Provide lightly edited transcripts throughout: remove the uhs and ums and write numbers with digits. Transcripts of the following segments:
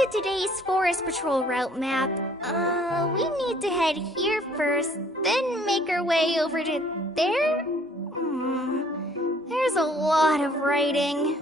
to today's Forest Patrol route map, we need to head here first, then make our way over to there? There's a lot of writing.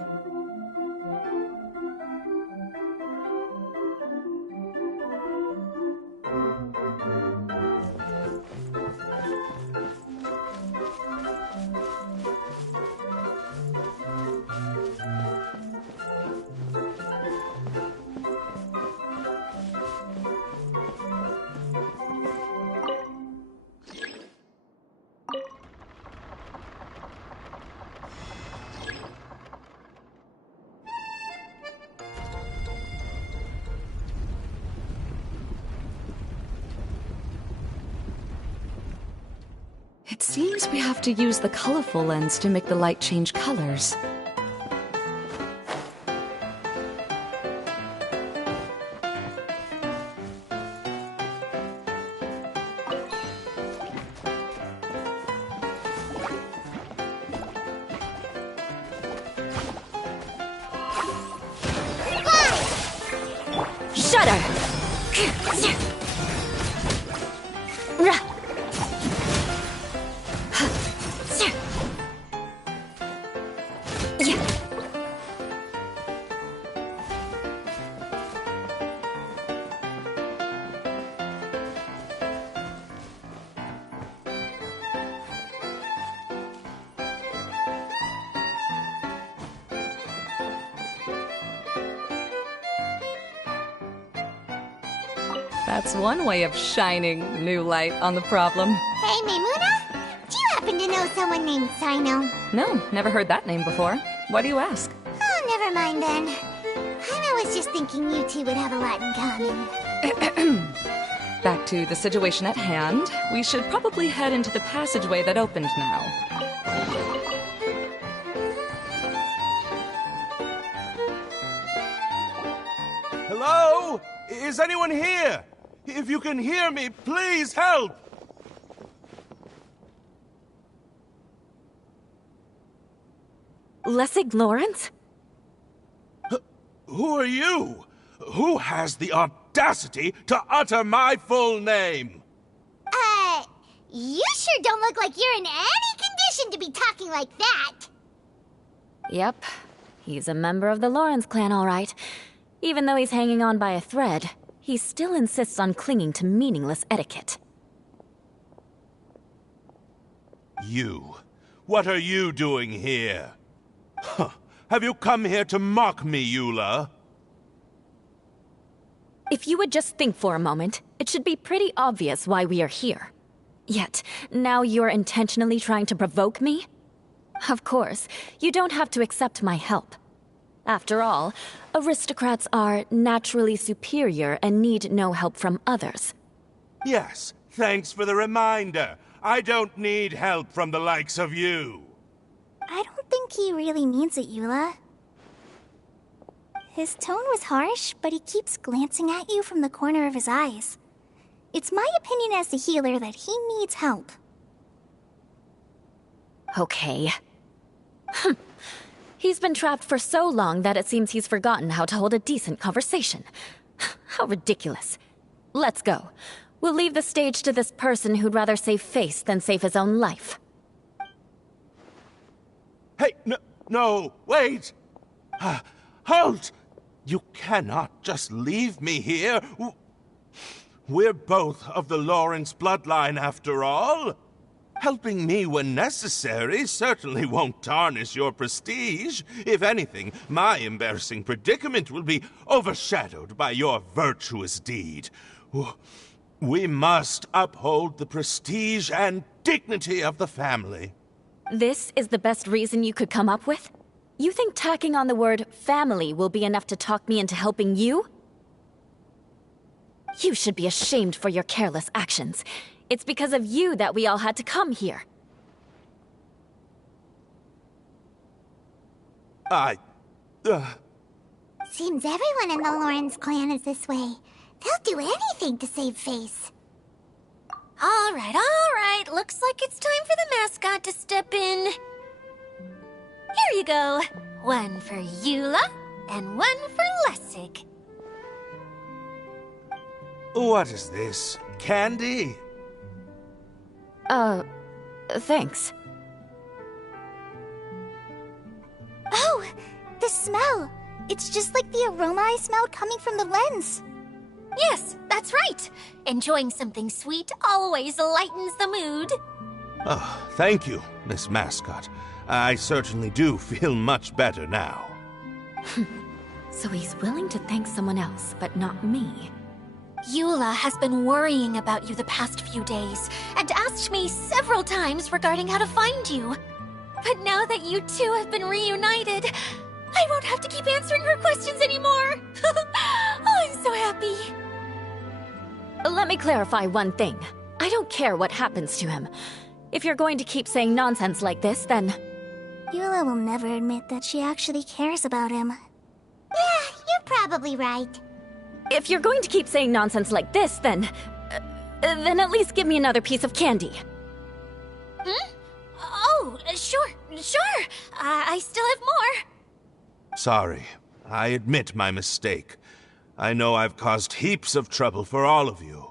It seems we have to use the colorful lens to make the light change colors. Shudder! That's one way of shining new light on the problem. Hey, Maimuna? Do you happen to know someone named Sino? No, never heard that name before. Why do you ask? Oh, never mind then. I was just thinking you two would have a lot in common. Back to the situation at hand. We should probably head into the passageway that opened now. Hello? Is anyone here? If you can hear me, please help! Lessig Lawrence? Who are you? Who has the audacity to utter my full name? You sure don't look like you're in any condition to be talking like that. Yep. He's a member of the Lawrence clan, all right. Even though he's hanging on by a thread, he still insists on clinging to meaningless etiquette. You? What are you doing here? Huh. Have you come here to mock me, Eula? If you would just think for a moment, it should be pretty obvious why we are here. Yet, now you're intentionally trying to provoke me? Of course, you don't have to accept my help. After all, aristocrats are naturally superior and need no help from others. Yes, thanks for the reminder. I don't need help from the likes of you. I don't think he really means it, Eula. His tone was harsh, but he keeps glancing at you from the corner of his eyes. It's my opinion as the healer that he needs help. Okay. He's been trapped for so long that it seems he's forgotten how to hold a decent conversation. How ridiculous. Let's go. We'll leave the stage to this person who'd rather save face than save his own life. Hey, no, wait! Halt! You cannot just leave me here. We're both of the Lawrence bloodline, after all. Helping me when necessary certainly won't tarnish your prestige. If anything, my embarrassing predicament will be overshadowed by your virtuous deed. We must uphold the prestige and dignity of the family. This is the best reason you could come up with? You think tacking on the word family will be enough to talk me into helping you? You should be ashamed for your careless actions. It's because of you that we all had to come here. Seems everyone in the Lawrence clan is this way. They'll do anything to save face. All right. Looks like it's time for the mascot to step in. Here you go. One for Eula, and one for Lessig. What is this? Candy? Thanks. Oh, the smell! It's just like the aroma I smelled coming from the lens. Yes, that's right. Enjoying something sweet always lightens the mood. Oh, thank you, Miss Mascot. I certainly do feel much better now. So he's willing to thank someone else, but not me. Eula has been worrying about you the past few days and asked me several times regarding how to find you. But now that you two have been reunited, I won't have to keep answering her questions anymore. Oh, I'm so happy. Let me clarify one thing. I don't care what happens to him. If you're going to keep saying nonsense like this, then... Eula will never admit that she actually cares about him. Yeah, you're probably right. If you're going to keep saying nonsense like this, then at least give me another piece of candy. Hmm? Oh, sure. I still have more. Sorry. I admit my mistake. I know I've caused heaps of trouble for all of you.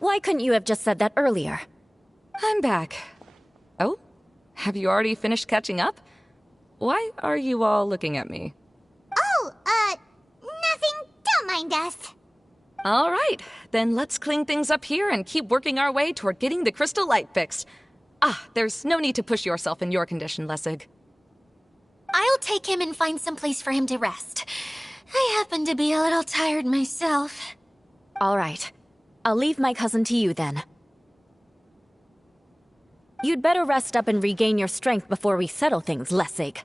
Why couldn't you have just said that earlier? I'm back. Oh? Have you already finished catching up? Why are you all looking at me? Oh, nothing. Don't mind us. All right, then let's clean things up here and keep working our way toward getting the crystal light fixed. Ah, there's no need to push yourself in your condition, Lessig. I'll take him and find some place for him to rest. I happen to be a little tired myself. All right. I'll leave my cousin to you then. You'd better rest up and regain your strength before we settle things, Lessig.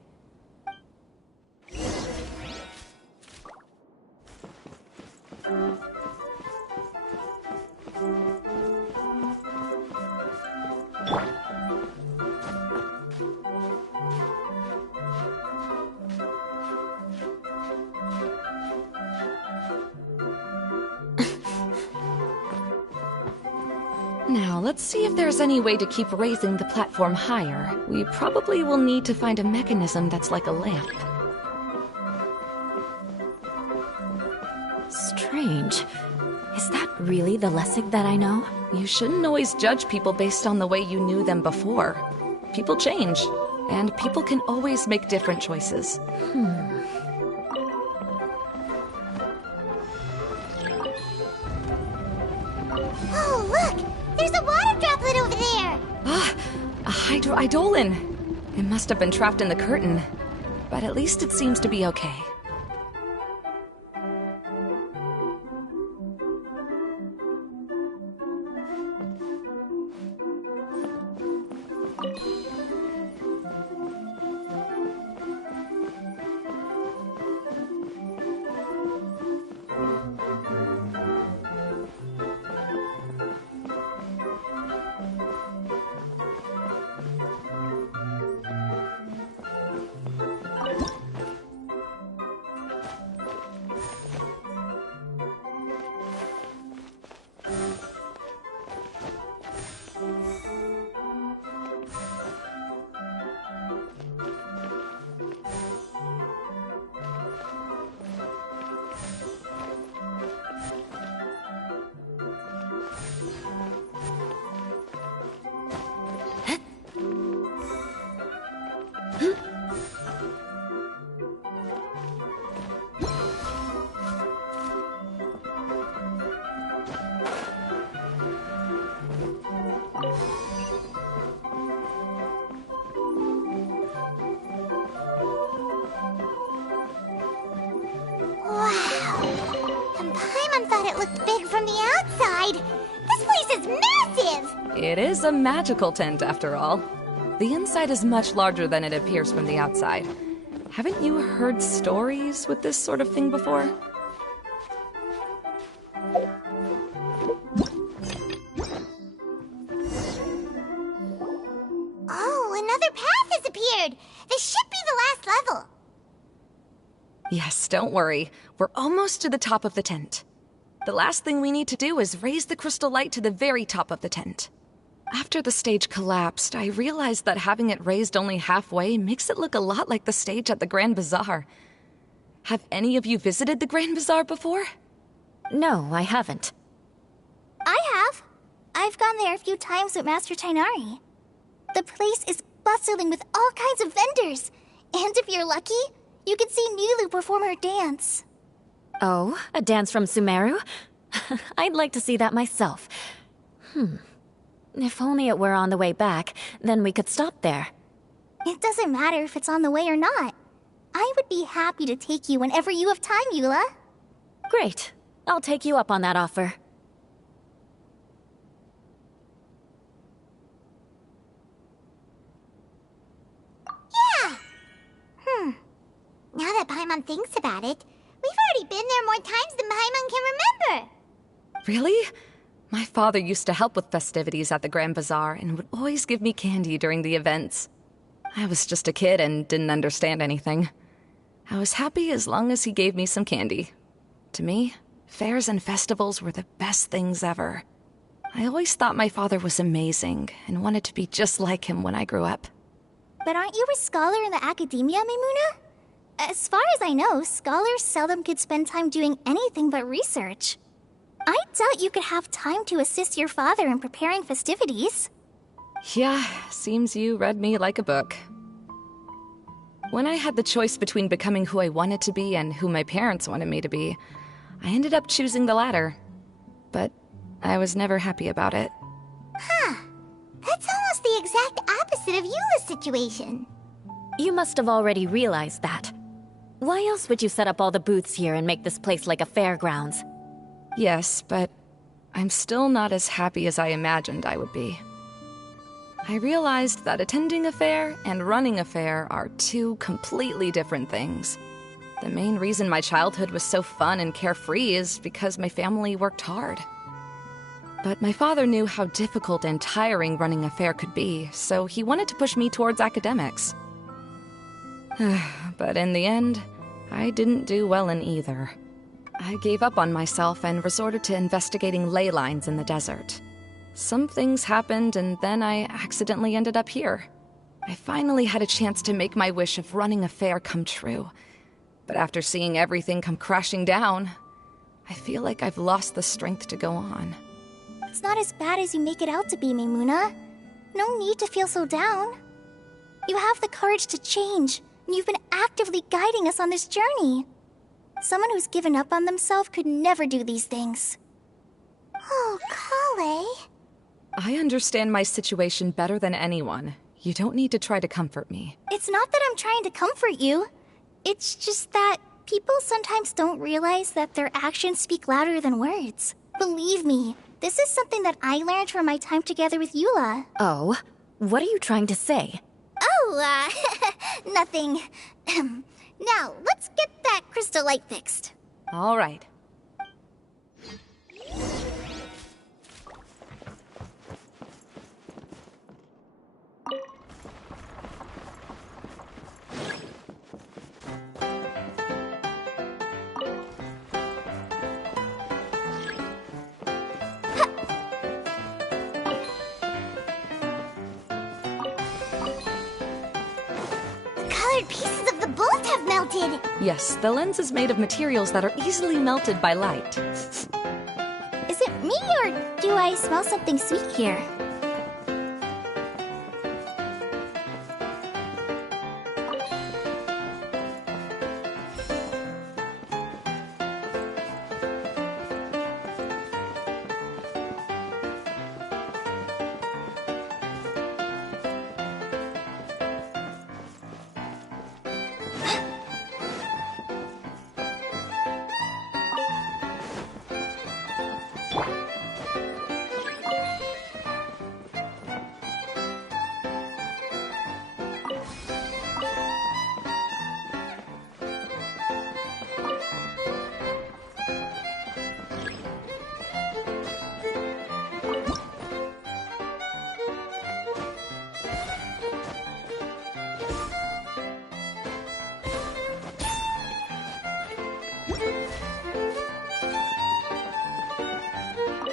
Now, let's see if there's any way to keep raising the platform higher. We probably will need to find a mechanism that's like a lamp. Strange. Is that really the Lessig that I know? You shouldn't always judge people based on the way you knew them before. People change, and people can always make different choices. Oh, look! There's a water droplet over there! Ah, a hydroidolin. It must have been trapped in the curtain. But at least it seems to be okay. From the outside, this place is massive! It is a magical tent, after all. The inside is much larger than it appears from the outside. Haven't you heard stories with this sort of thing before? Oh, another path has appeared! This should be the last level! Yes, don't worry. We're almost to the top of the tent. The last thing we need to do is raise the crystal light to the very top of the tent. After the stage collapsed, I realized that having it raised only halfway makes it look a lot like the stage at the Grand Bazaar. Have any of you visited the Grand Bazaar before? No, I haven't. I have. I've gone there a few times with Master Tainari. The place is bustling with all kinds of vendors. And if you're lucky, you can see Nilu perform her dance. Oh, a dance from Sumeru? I'd like to see that myself. If only it were on the way back, then we could stop there. It doesn't matter if it's on the way or not. I would be happy to take you whenever you have time, Eula. Great. I'll take you up on that offer. Yeah! Now that Paimon thinks about it, we've already been there more times than Paimon can remember. Really? My father used to help with festivities at the Grand Bazaar and would always give me candy during the events. I was just a kid and didn't understand anything. I was happy as long as he gave me some candy. To me, fairs and festivals were the best things ever. I always thought my father was amazing and wanted to be just like him when I grew up. But aren't you a scholar in the academia, Maimuna? As far as I know, scholars seldom could spend time doing anything but research. I doubt you could have time to assist your father in preparing festivities. Yeah, seems you read me like a book. When I had the choice between becoming who I wanted to be and who my parents wanted me to be, I ended up choosing the latter. But I was never happy about it. That's almost the exact opposite of Eula's situation. You must have already realized that. Why else would you set up all the booths here and make this place like a fairgrounds? Yes, but I'm still not as happy as I imagined I would be. I realized that attending a fair and running a fair are two completely different things. The main reason my childhood was so fun and carefree is because my family worked hard. But my father knew how difficult and tiring running a fair could be, so he wanted to push me towards academics. But in the end, I didn't do well in either. I gave up on myself and resorted to investigating ley lines in the desert. Some things happened, and then I accidentally ended up here. I finally had a chance to make my wish of running a fair come true. But after seeing everything come crashing down, I feel like I've lost the strength to go on. It's not as bad as you make it out to be, Maimuna. No need to feel so down. You have the courage to change, and you've been actively guiding us on this journey. Someone who's given up on themselves could never do these things. Oh, Kale. I understand my situation better than anyone. You don't need to try to comfort me. It's not that I'm trying to comfort you. It's just that people sometimes don't realize that their actions speak louder than words. Believe me, this is something that I learned from my time together with Eula. Oh? What are you trying to say? Oh, nothing. Now, let's get that crystal light fixed. All right. Pieces of the bolt have melted. Yes, the lens is made of materials that are easily melted by light. Is it me, or do I smell something sweet here?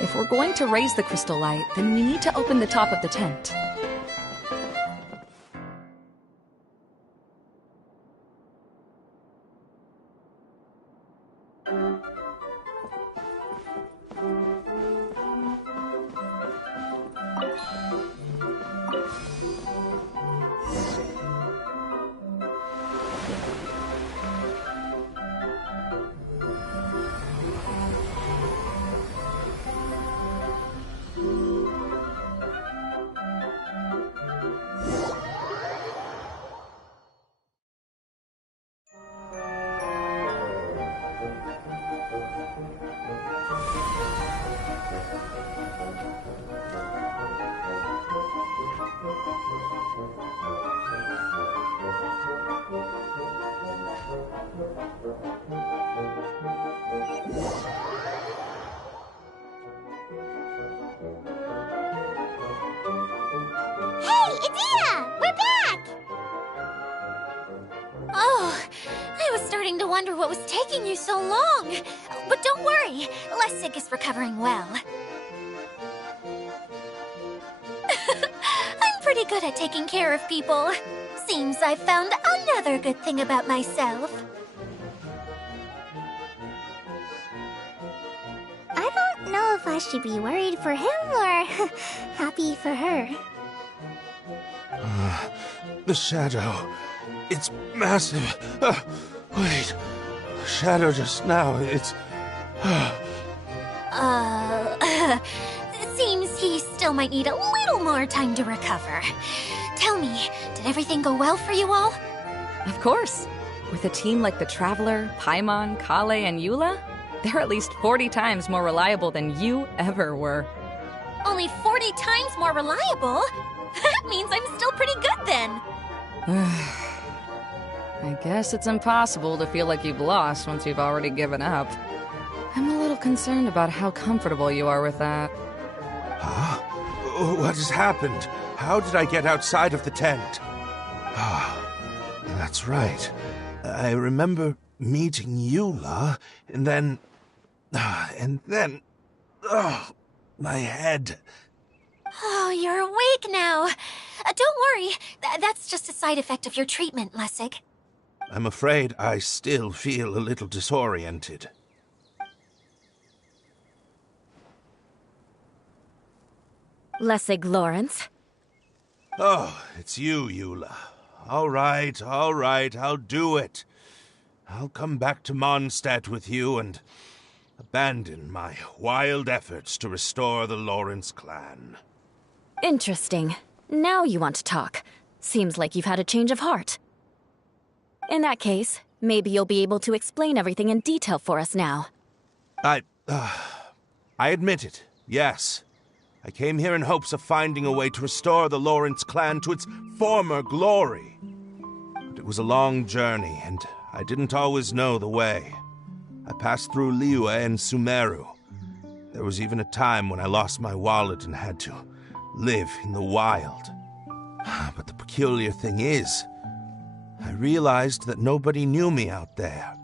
If we're going to raise the crystal light, then we need to open the top of the tent. Hey, Edea! We're back! Oh, I was starting to wonder what was taking you so long. But don't worry, Lessig is recovering well. I'm pretty good at taking care of people. Seems I've found another good thing about myself. I don't know if I should be worried for him or happy for her. The shadow. It's massive. Wait. The shadow just now. It's... Seems he still might need a little more time to recover. Tell me, did everything go well for you all? Of course. With a team like the Traveler, Paimon, Kale, and Eula, they're at least 40 times more reliable than you ever were. Only 40 times more reliable? That means I'm still pretty good then. I guess it's impossible to feel like you've lost once you've already given up. I'm a little concerned about how comfortable you are with that. Huh? What has happened? How did I get outside of the tent? Ah, that's right. I remember meeting Eula, and then... my head. Oh, you're awake now. Don't worry, that's just a side effect of your treatment, Lessig. I'm afraid I still feel a little disoriented. Lessig Lawrence. Oh, it's you, Eula. All right, I'll do it. I'll come back to Mondstadt with you and abandon my wild efforts to restore the Lawrence clan. Interesting. Now you want to talk. Seems like you've had a change of heart. In that case, maybe you'll be able to explain everything in detail for us now. I admit it, yes. I came here in hopes of finding a way to restore the Lawrence clan to its former glory. But it was a long journey, and I didn't always know the way. I passed through Liyue and Sumeru. There was even a time when I lost my wallet and had to live in the wild. But the peculiar thing is, I realized that nobody knew me out there.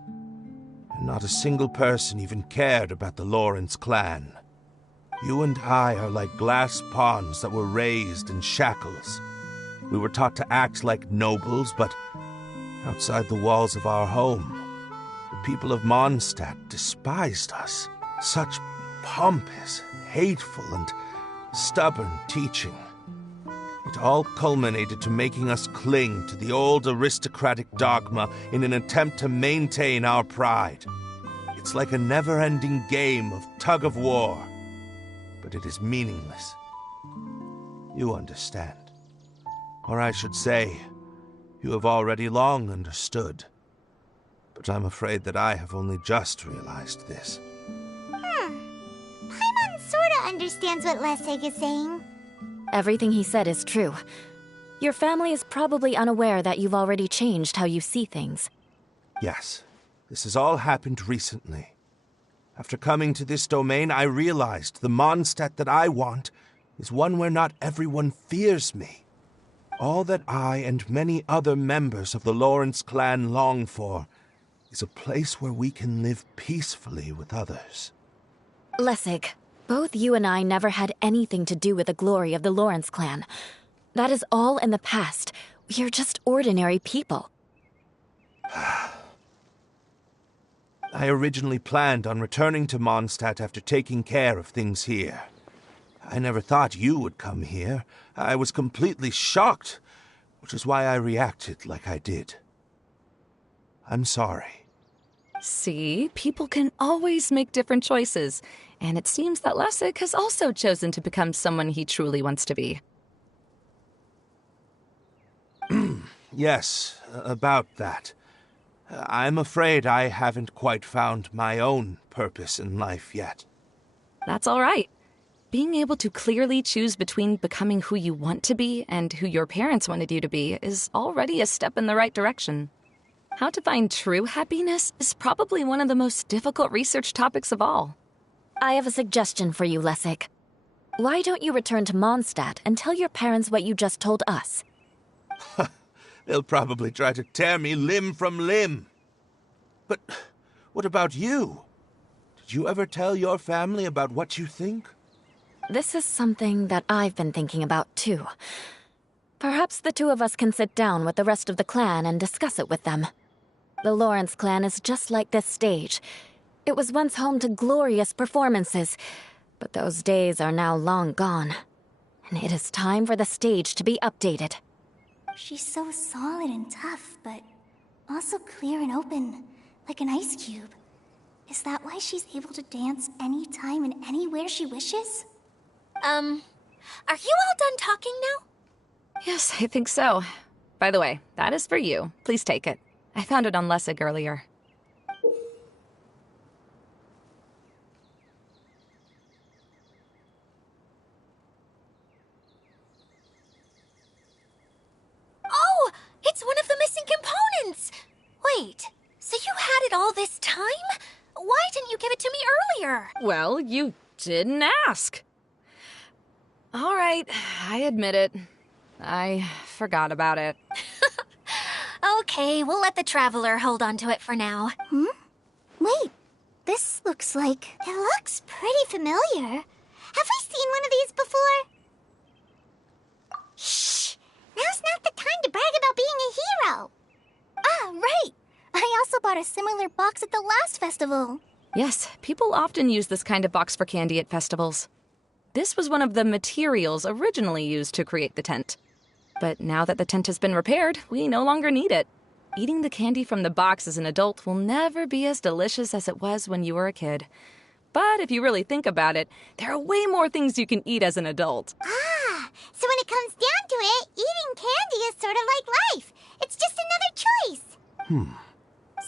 And not a single person even cared about the Lawrence clan. You and I are like glass pawns that were raised in shackles. We were taught to act like nobles, but outside the walls of our home, the people of Mondstadt despised us. Such pompous, hateful, and stubborn teaching. It all culminated to making us cling to the old aristocratic dogma in an attempt to maintain our pride. It's like a never-ending game of tug-of-war, but it is meaningless. You understand. Or I should say, you have already long understood. But I'm afraid that I have only just realized this. Paimon sorta understands what Lessig is saying. Everything he said is true. Your family is probably unaware that you've already changed how you see things. Yes, this has all happened recently. After coming to this domain, I realized the Mondstadt that I want is one where not everyone fears me. All that I and many other members of the Lawrence clan long for is a place where we can live peacefully with others. Lessig, both you and I never had anything to do with the glory of the Lawrence clan. That is all in the past. We are just ordinary people. I originally planned on returning to Mondstadt after taking care of things here. I never thought you would come here. I was completely shocked, which is why I reacted like I did. I'm sorry. See, people can always make different choices, and it seems that Lessig has also chosen to become someone he truly wants to be. Yes, about that. I'm afraid I haven't quite found my own purpose in life yet. That's all right. Being able to clearly choose between becoming who you want to be and who your parents wanted you to be is already a step in the right direction. How to find true happiness is probably one of the most difficult research topics of all. I have a suggestion for you, Lessig. Why don't you return to Mondstadt and tell your parents what you just told us? They'll probably try to tear me limb from limb. But what about you? Did you ever tell your family about what you think? This is something that I've been thinking about, too. Perhaps the two of us can sit down with the rest of the clan and discuss it with them. The Lawrence clan is just like this stage. It was once home to glorious performances, but those days are now long gone. And it is time for the stage to be updated. She's so solid and tough, but also clear and open, like an ice cube. Is that why she's able to dance anytime and anywhere she wishes? Are you all done talking now? Yes, I think so. By the way, that is for you. Please take it. I found it on Lessig earlier. Oh, it's one of the missing components! Wait, so you had it all this time? Why didn't you give it to me earlier? Well, you didn't ask. All right, I admit it. I forgot about it. Okay, we'll let the Traveler hold on to it for now. Wait, this looks like... It looks pretty familiar. Have we seen one of these before? Shh! Now's not the time to brag about being a hero. Ah, right! I also bought a similar box at the last festival. Yes, people often use this kind of box for candy at festivals. This was one of the materials originally used to create the tent. But now that the tent has been repaired, we no longer need it. Eating the candy from the box as an adult will never be as delicious as it was when you were a kid. But if you really think about it, there are way more things you can eat as an adult. Ah, so when it comes down to it, eating candy is sort of like life. It's just another choice.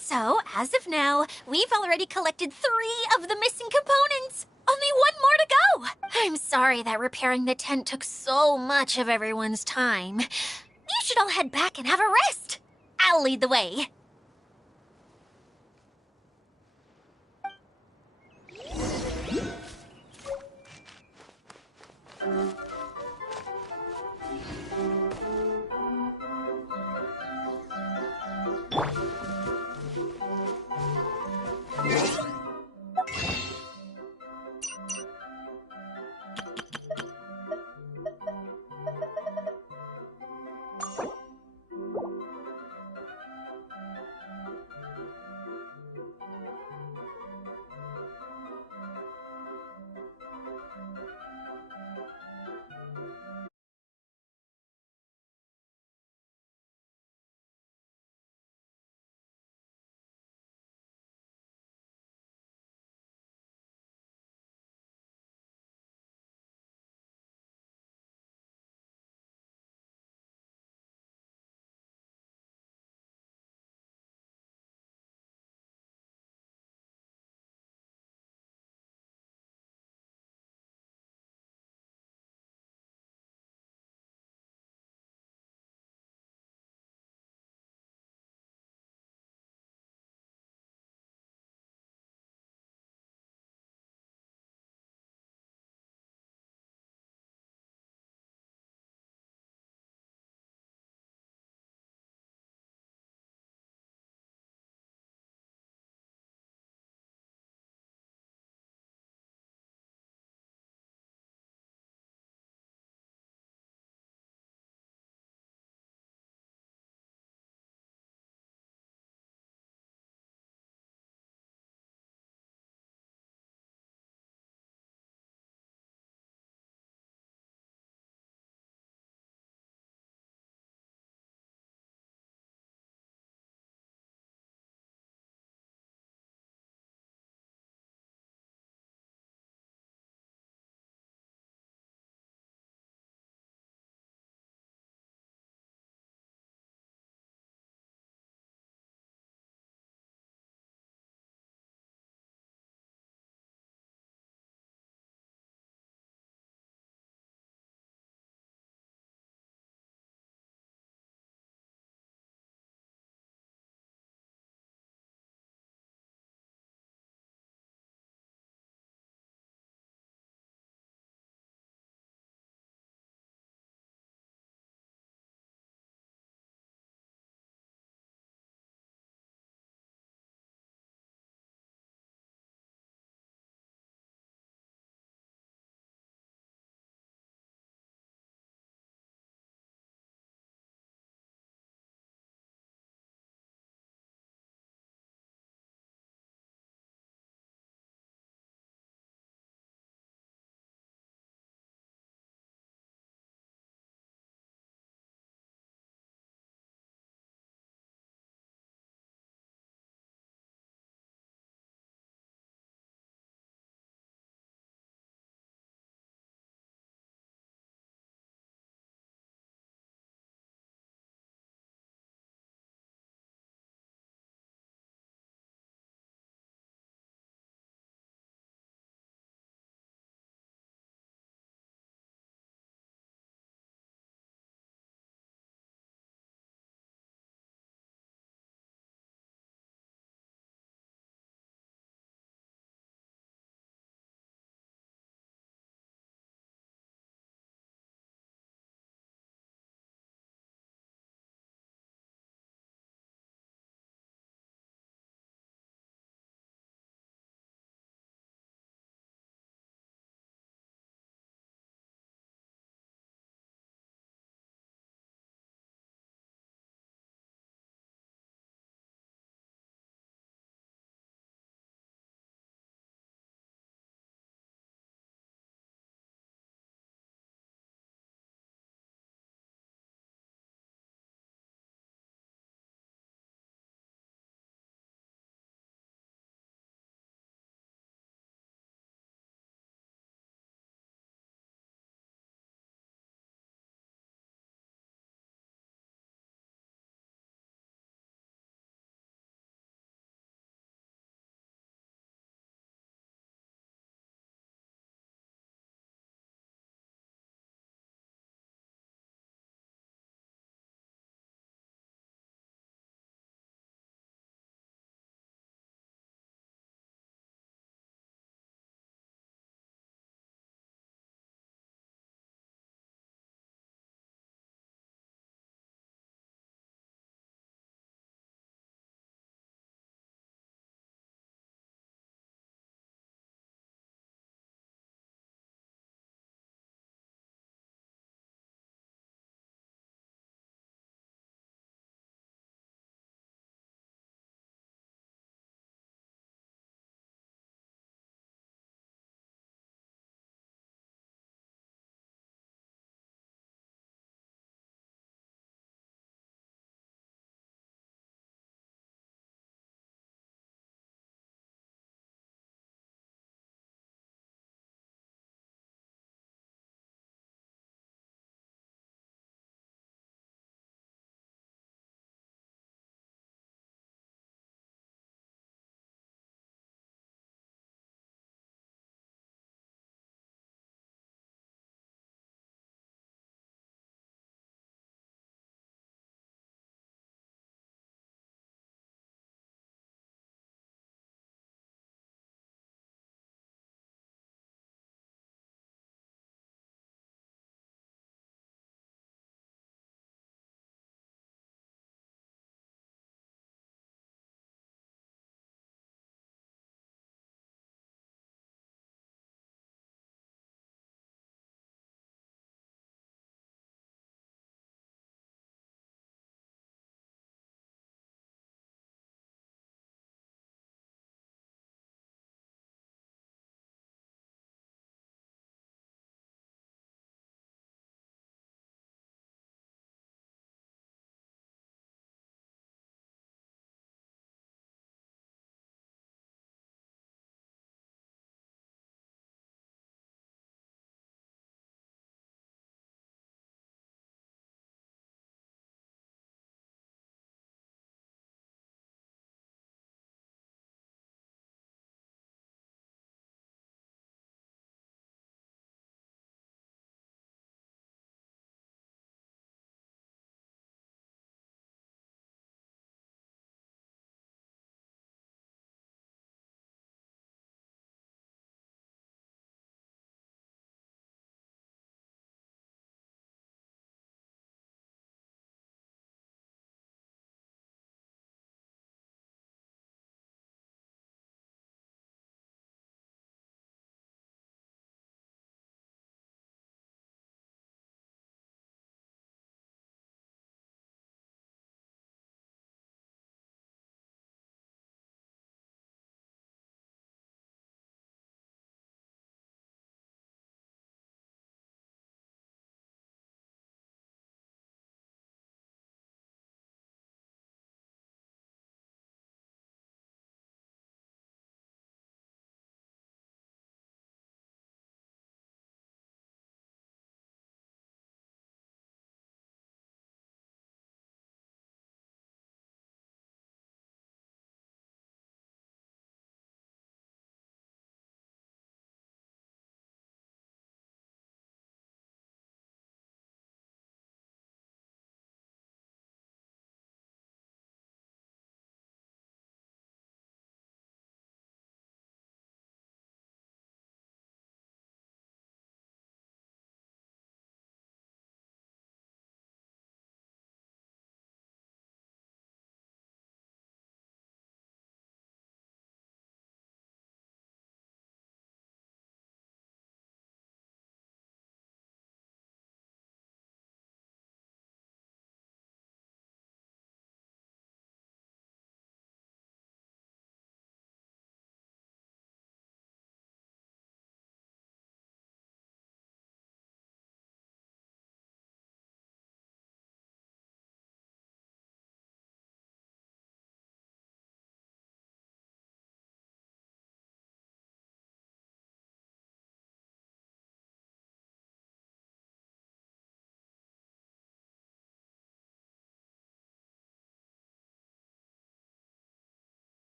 So, as of now, we've already collected 3 of the missing components. Only 1 more to go. I'm sorry that repairing the tent took so much of everyone's time. You should all head back and have a rest. I'll lead the way.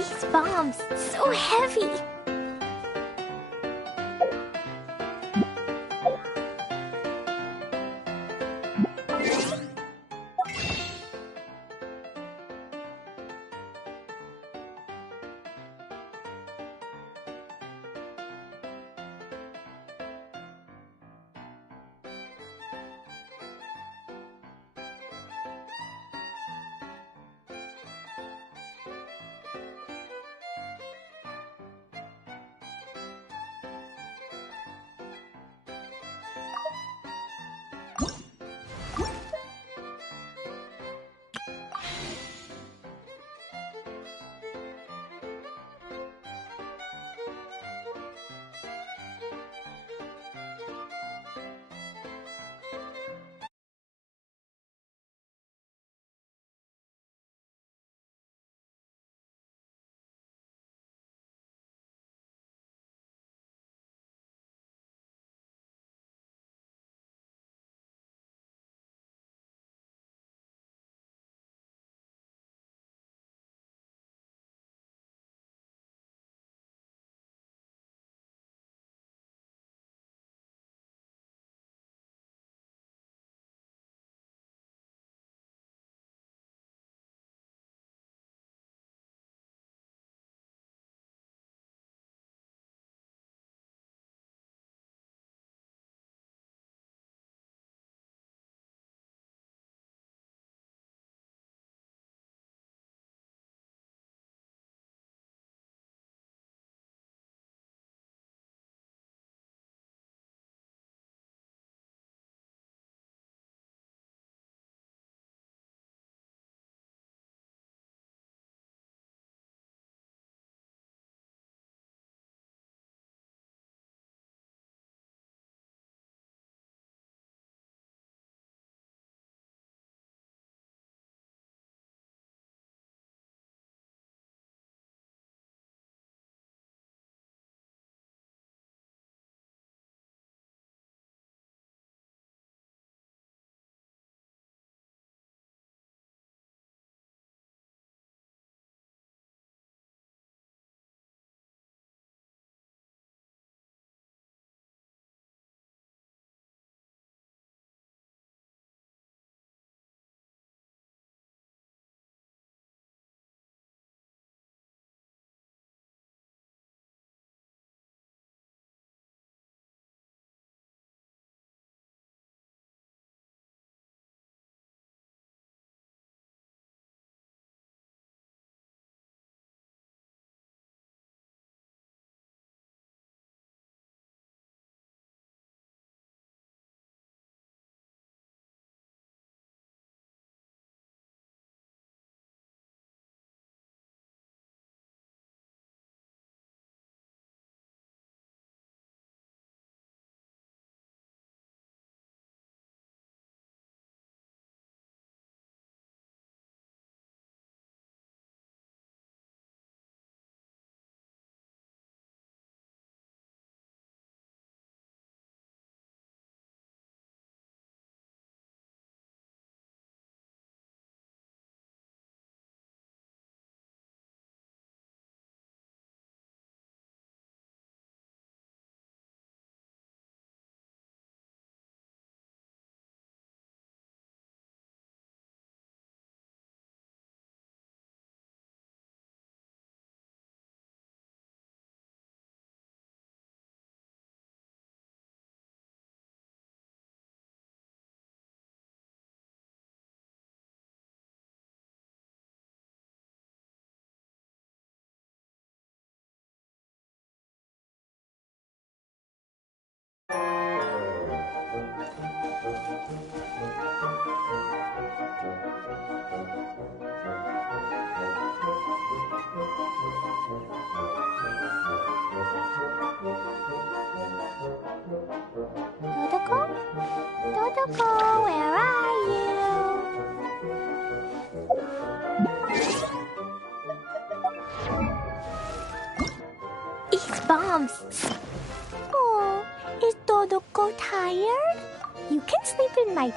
These bombs, so heavy. Dodoko? Dodoko, where are you? These bombs. Oh, is Dodoko tired? You can sleep in my...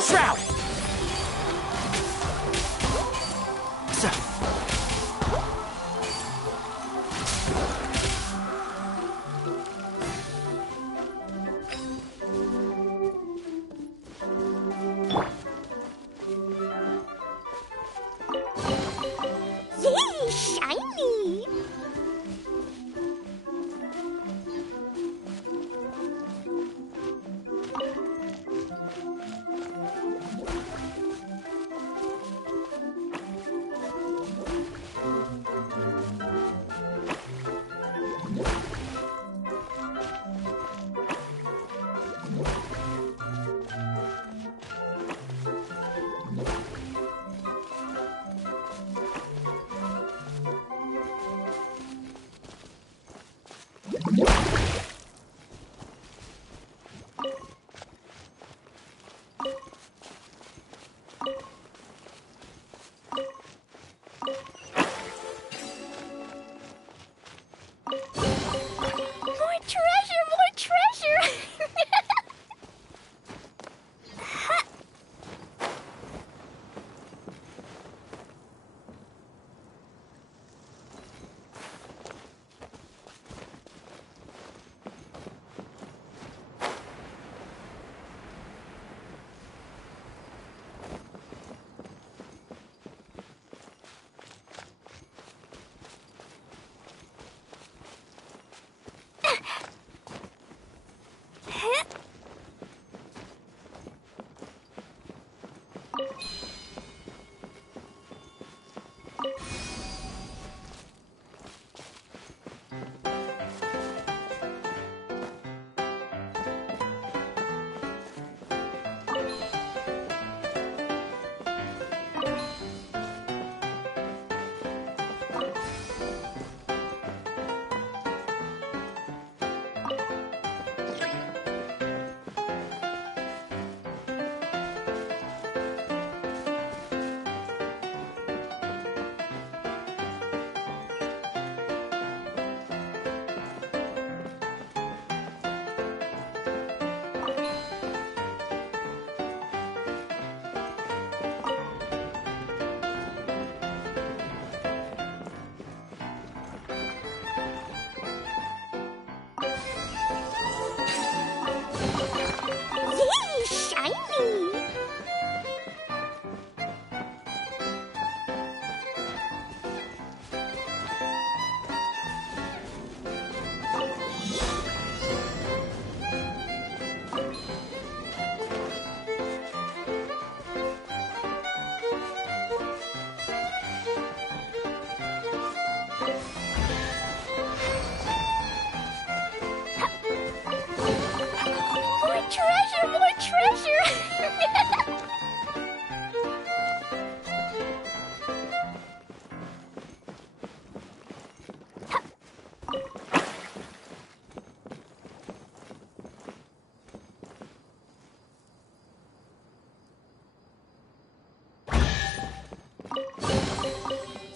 Lightning Shroud! Yay, shiny! More treasure, more treasure! Yay, shiny! More treasure, more treasure!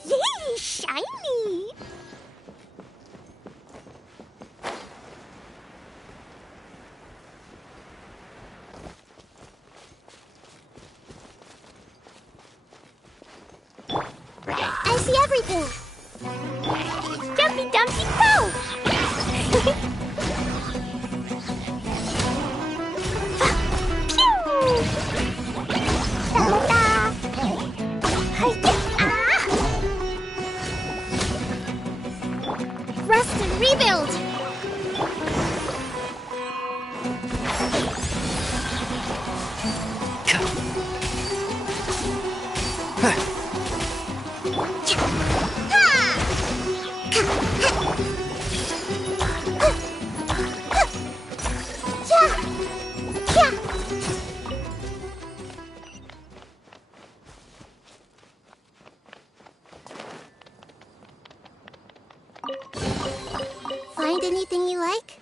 Yay, shiny! I see everything! Jumpy Dumpty go! Rest and rebuild! Find anything you like?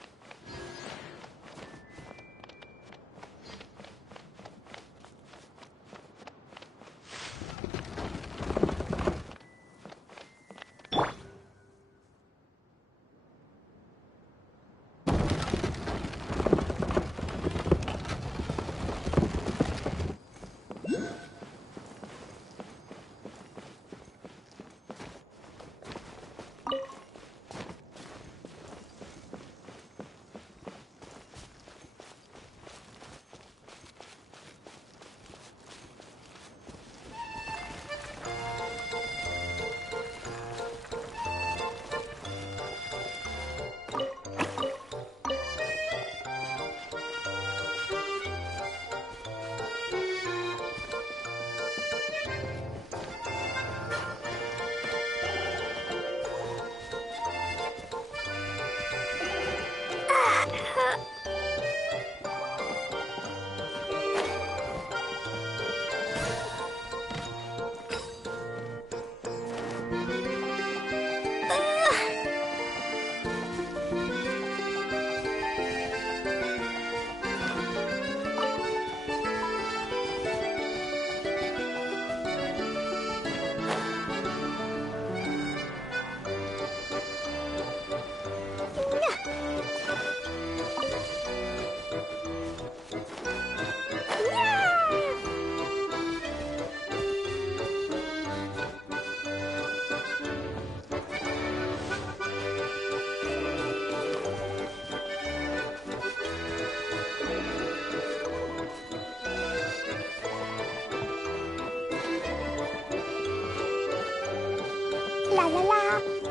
La la la.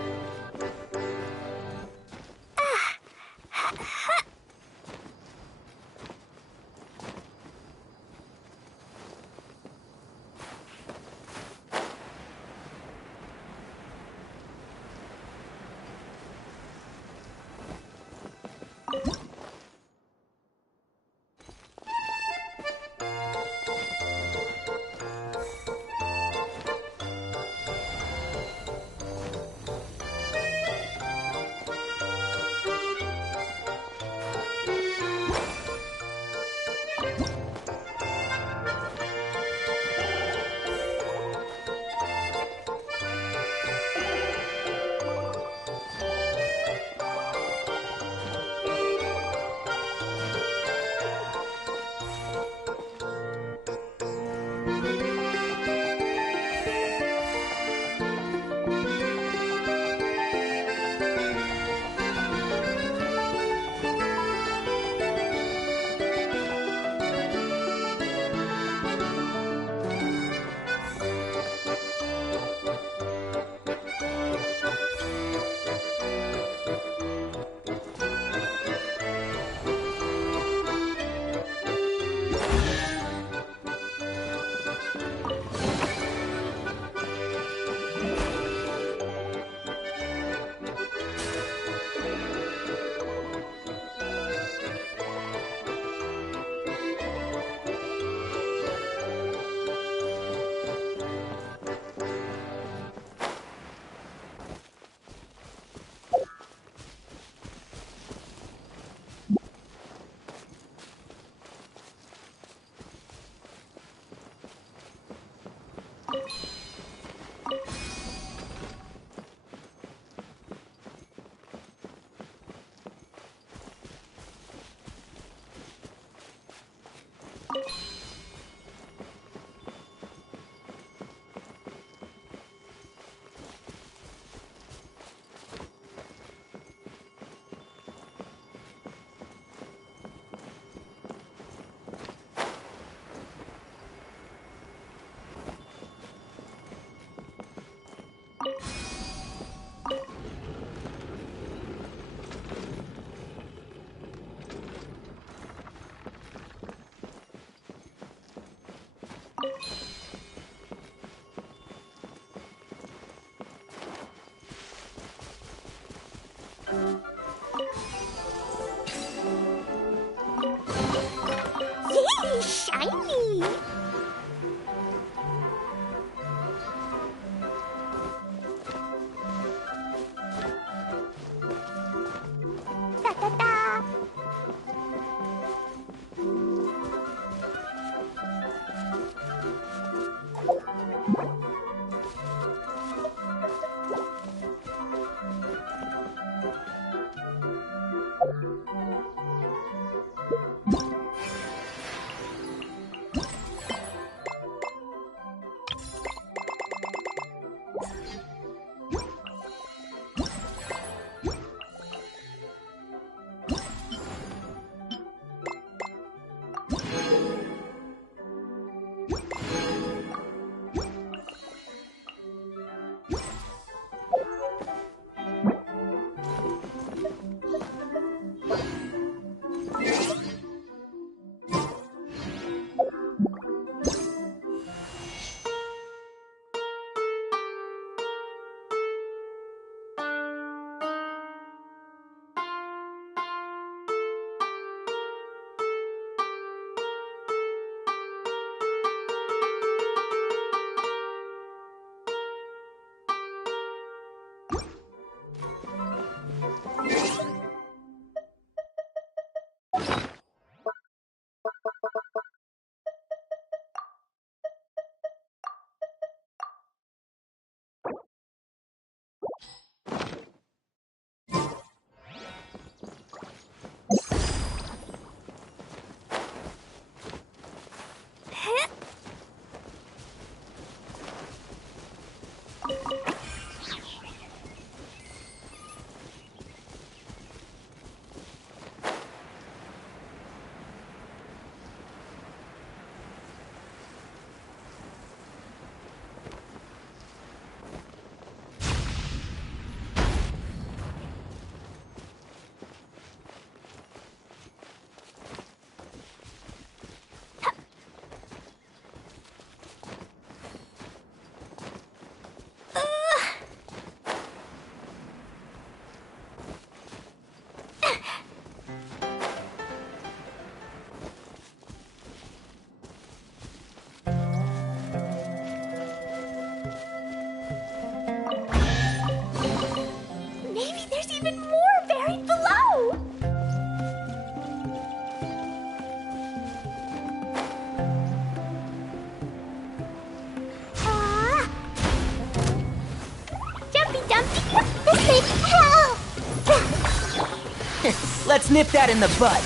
Let's nip that in the bud.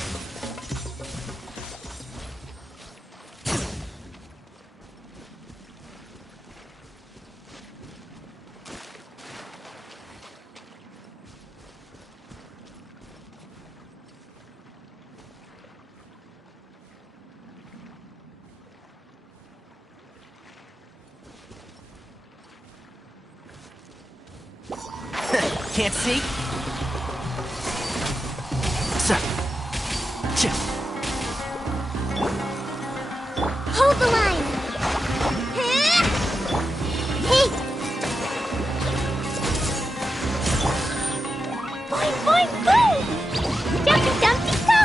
Can't see? Sir. Hold the line! Hey! Boing, boing, boom! Dumpty, dumpty, go!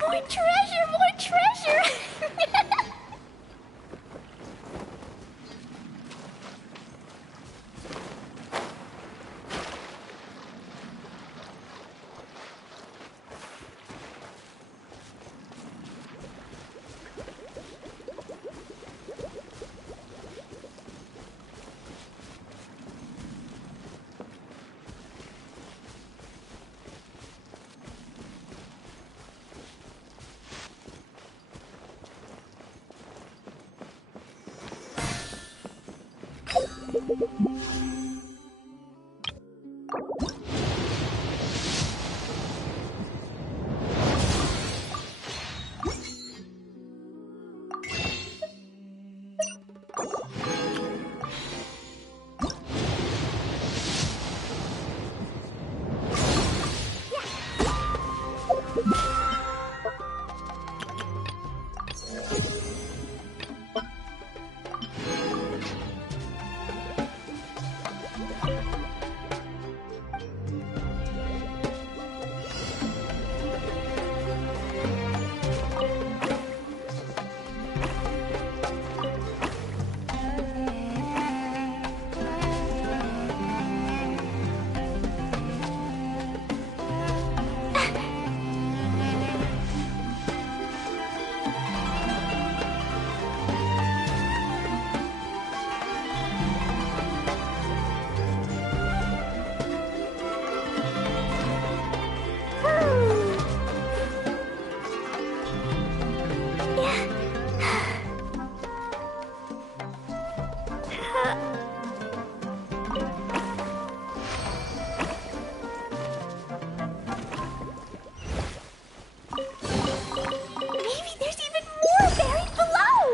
More treasure, more treasure! Maybe there's even more buried below!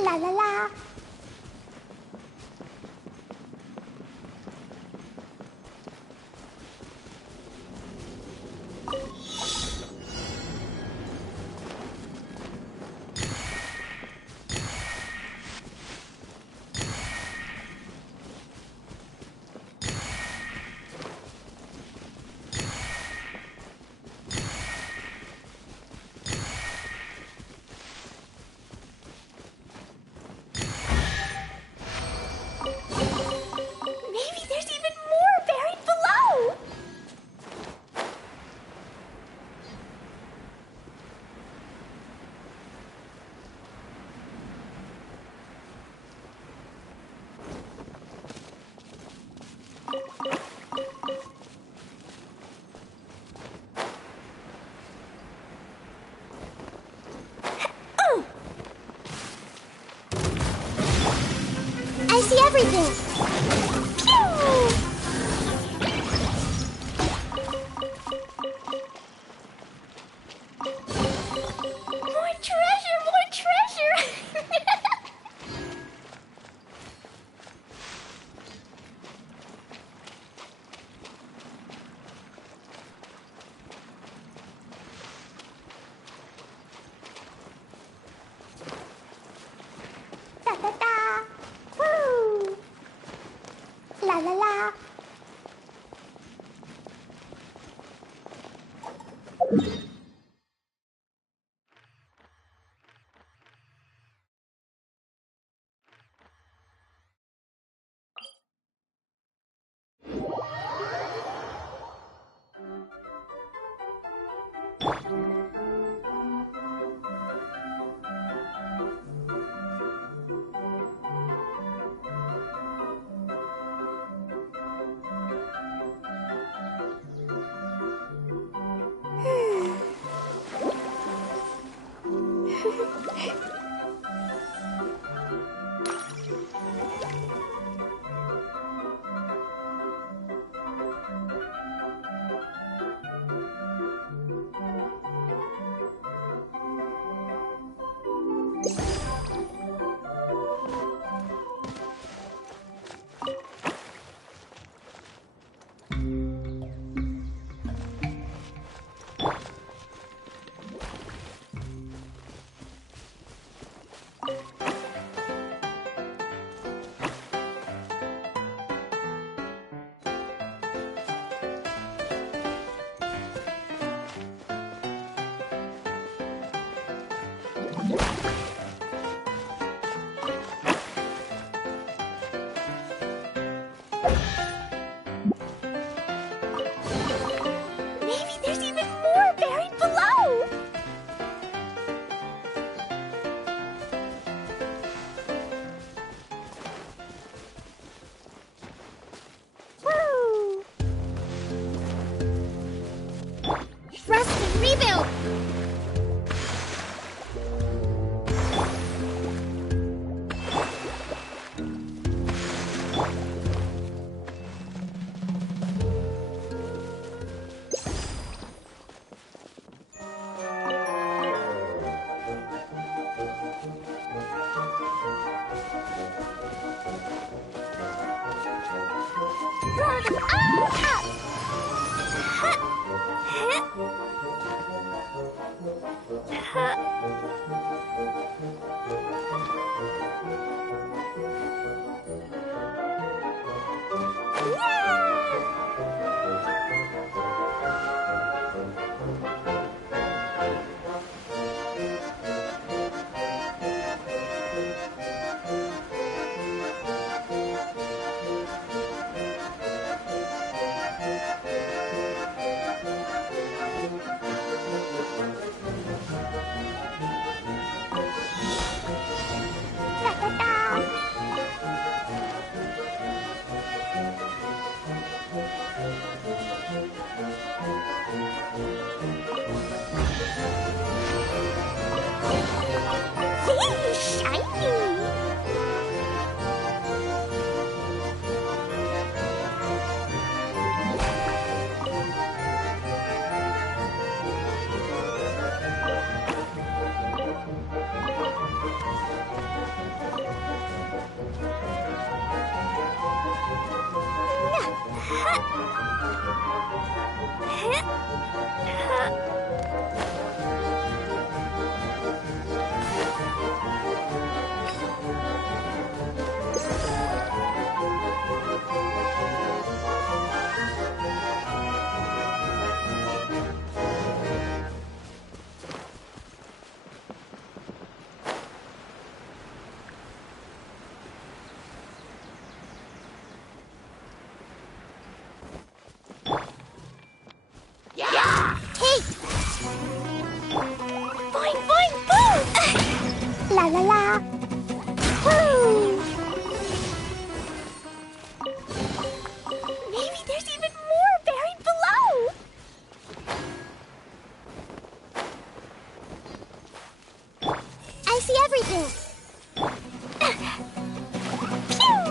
La la la! Maybe there's even more buried below! I see everything! Pew! More treasure, more treasure! Da da da! Woo! Maybe there's even more buried below! Woo! Rest and rebuild! Throw them all up! See, shiny! Boing, boing, boom! La la la! Woo! Maybe there's even more buried below! I see everything! Pew!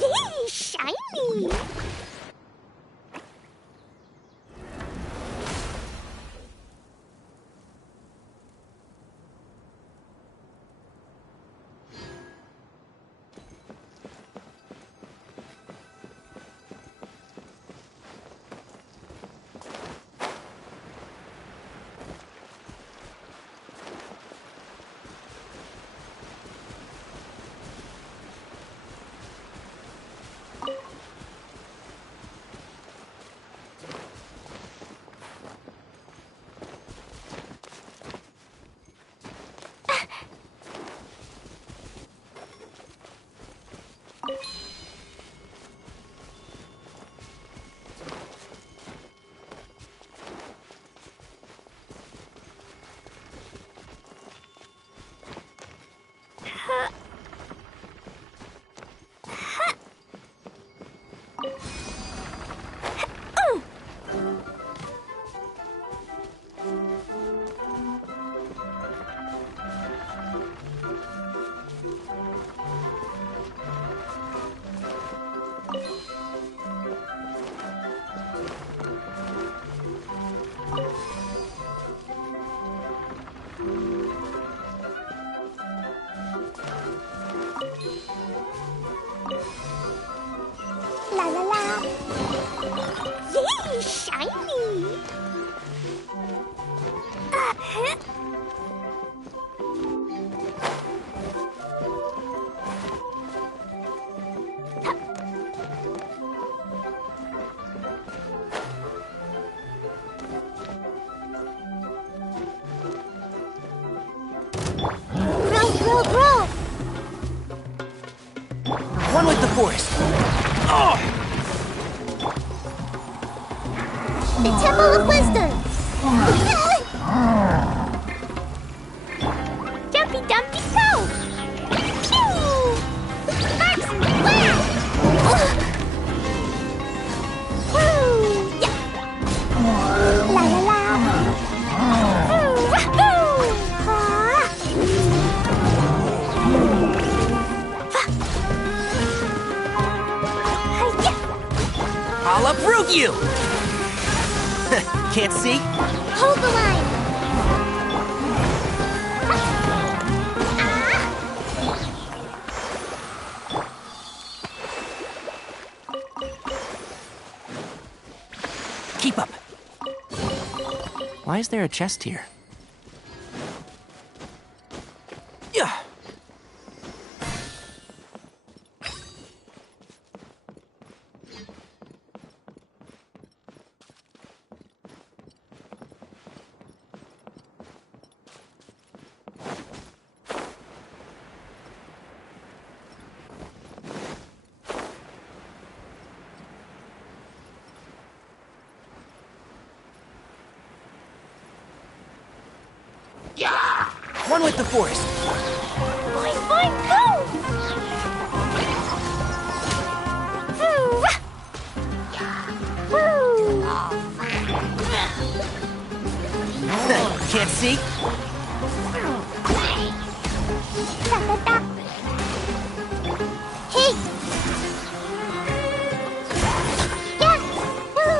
Yay, shiny! La la la! Yay, shiny! Grow, grow, grow! One with the forest. The Temple of Wisdom! Jumpy Dumpy Go! Pew! Sparks! Wow! Woo! Yeah! La la la! Woo! Wahoo! Ah! Hi-ya! I'll uproot you! Can't see? Hold the line! Keep up. Why is there a chest here? Yeah. One with the forest. Boing, boing, boom! Woo! Woo! Can't see? Da, da, da. Hey! Yeah! Woo!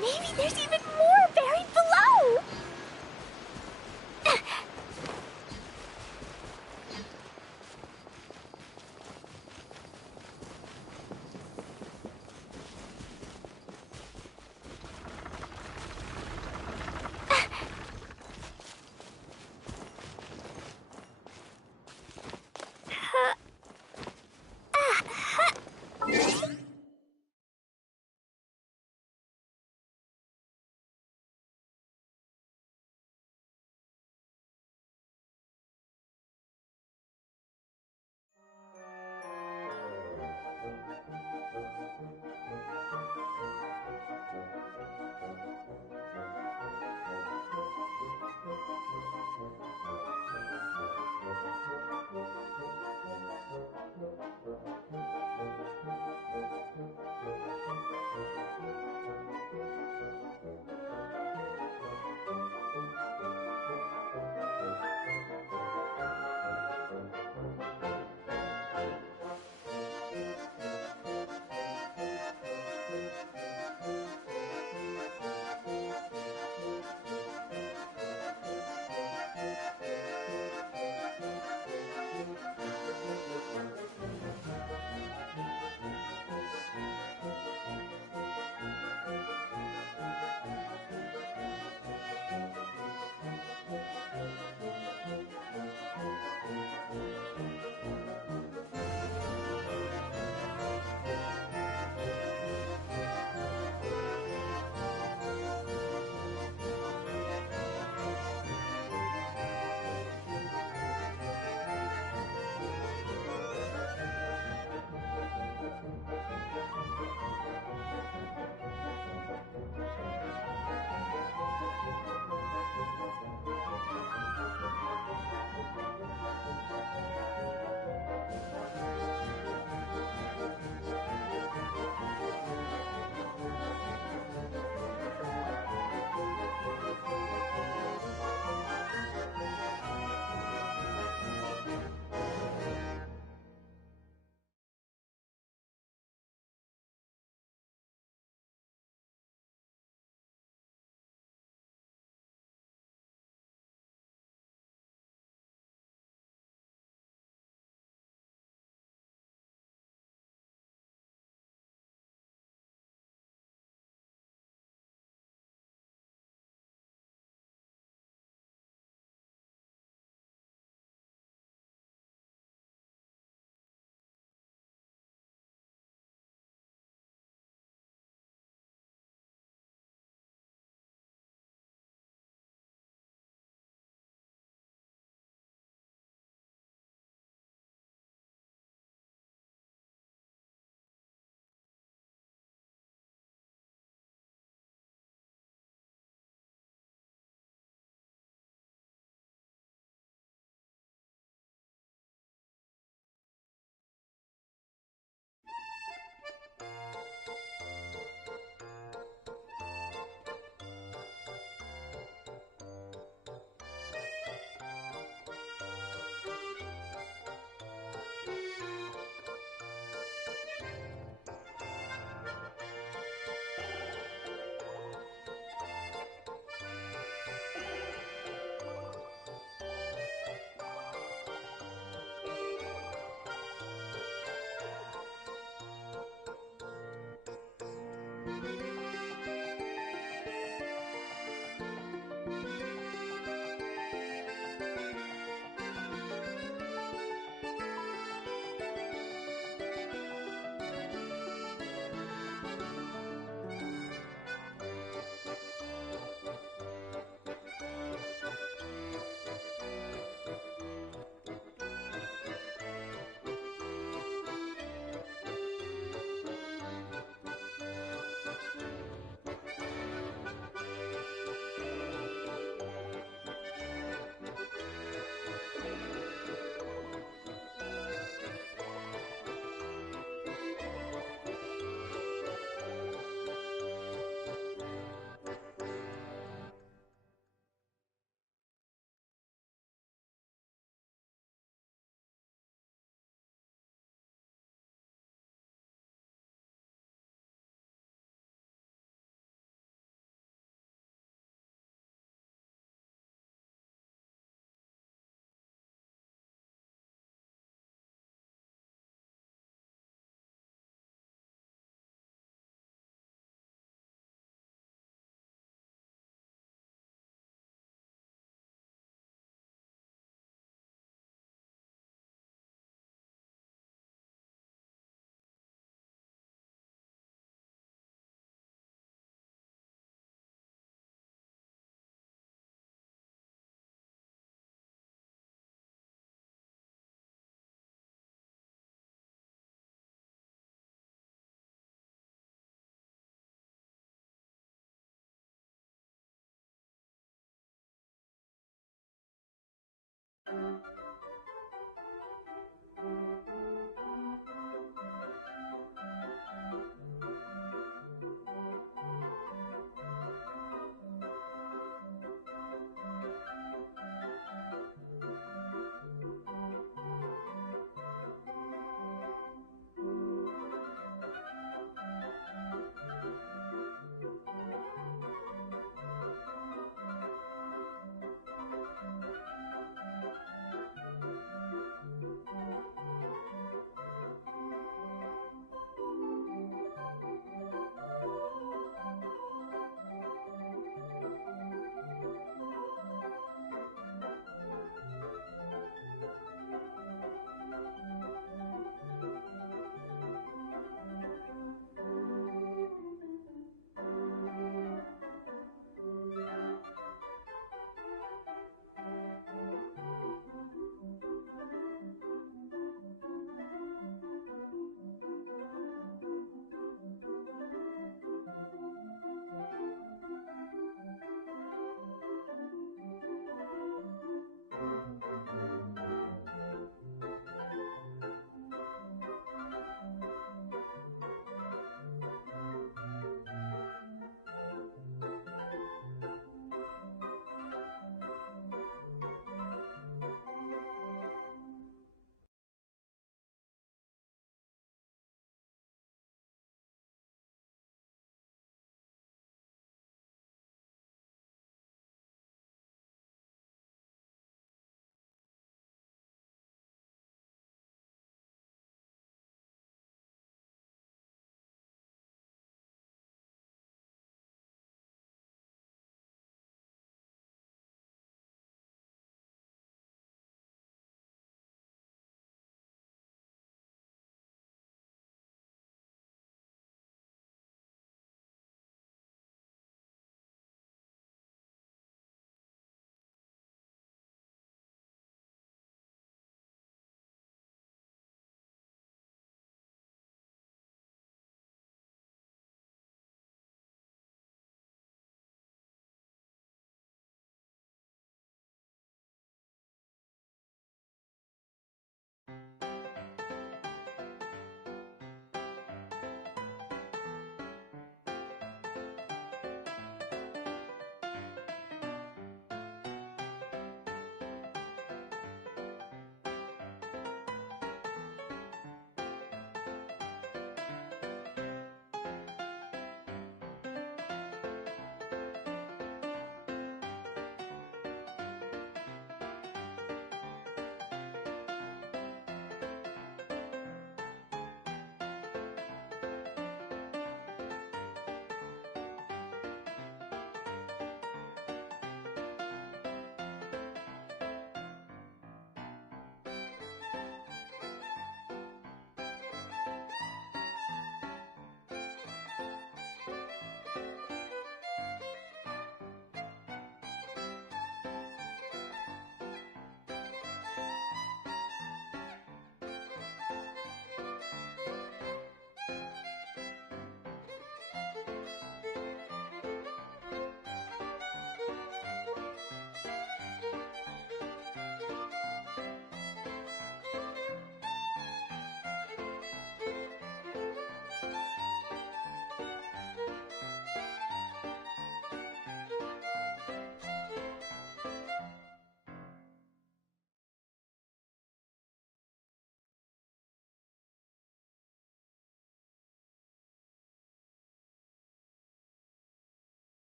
Maybe there's even more buried below!